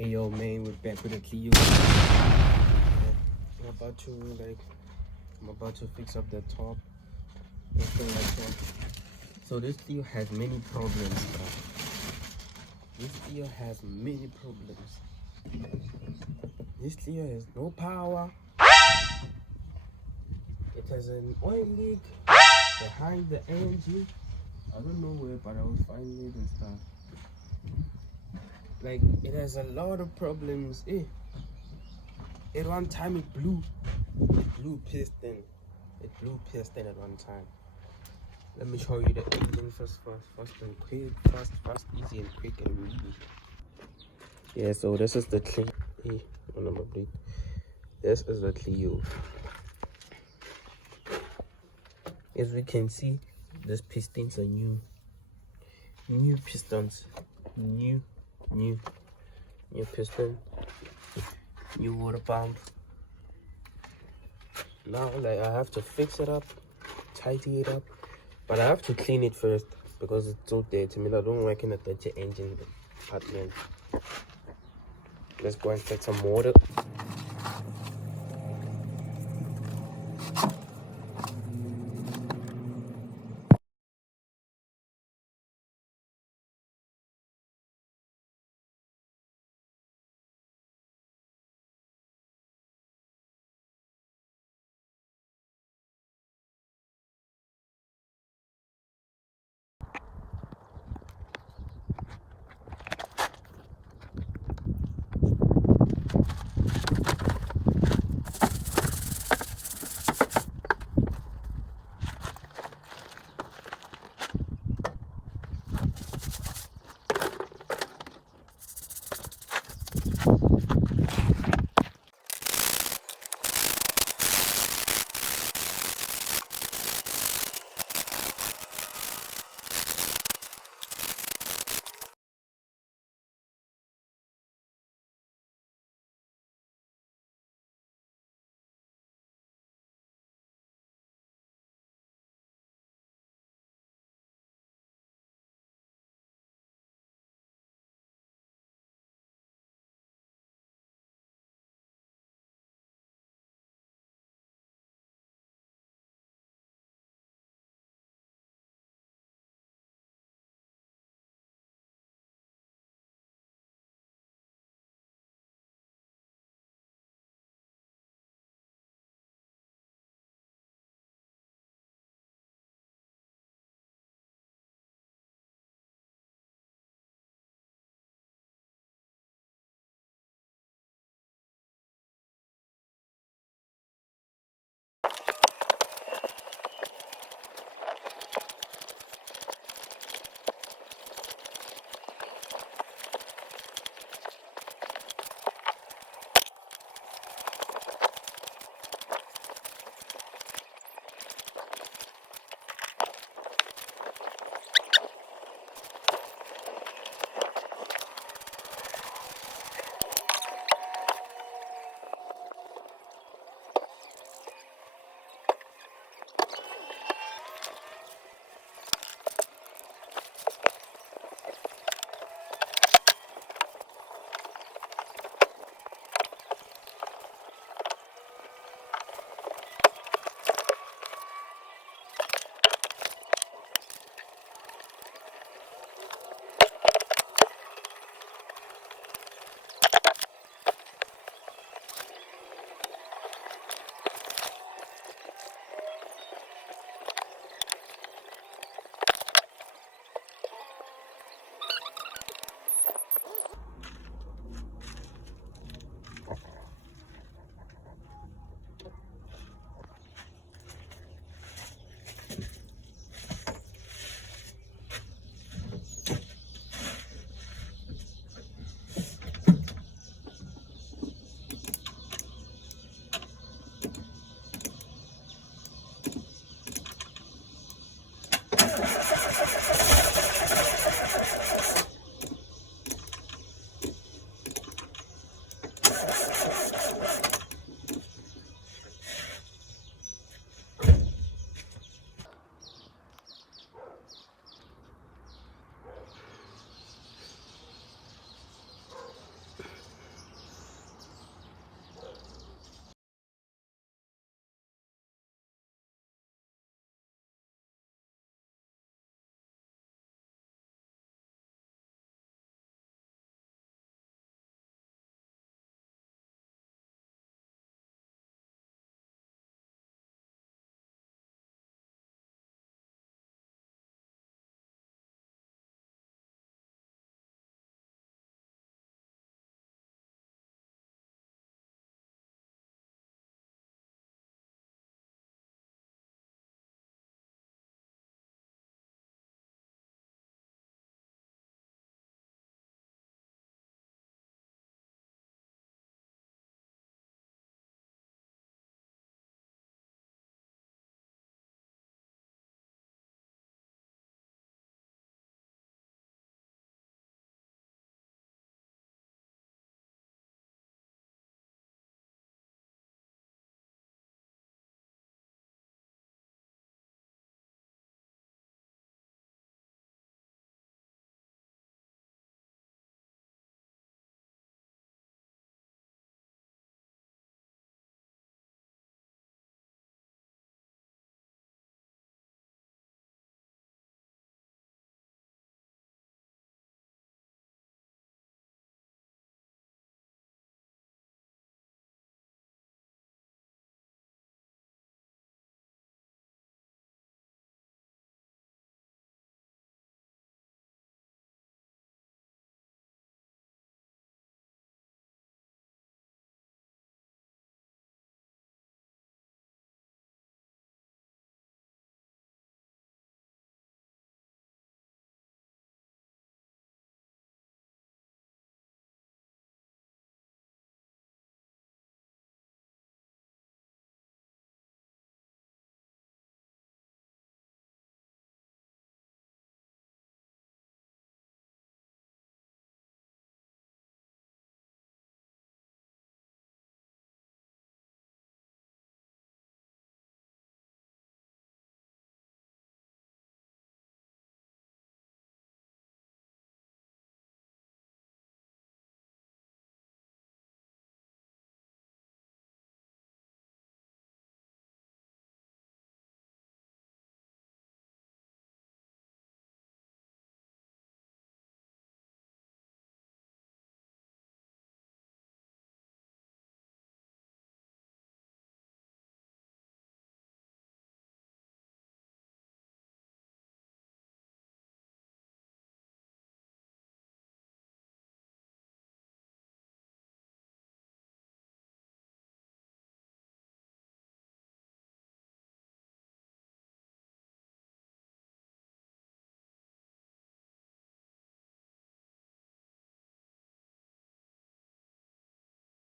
Hey yo man, we're back with a Clio. I'm about to fix up the top. Everything like that. So this Clio has many problems, bro. This Clio has many problems. This Clio has no power. It has an oil leak behind the engine. I don't know where, but I was finding it and stuff. Like, it has a lot of problems. At one time it blew piston. It blew piston at one time. Let me show you the engine fast and quick. Fast, easy and quick and easy. Yeah, so this is the Clio. This is the Clio. As we can see, these pistons are new pistons. New piston, new water pump. Now, like, I have to fix it up, tidy it up, but I have to clean it first because it's so dirty. I mean, I don't work in a dirty engine department. Let's go and get some water.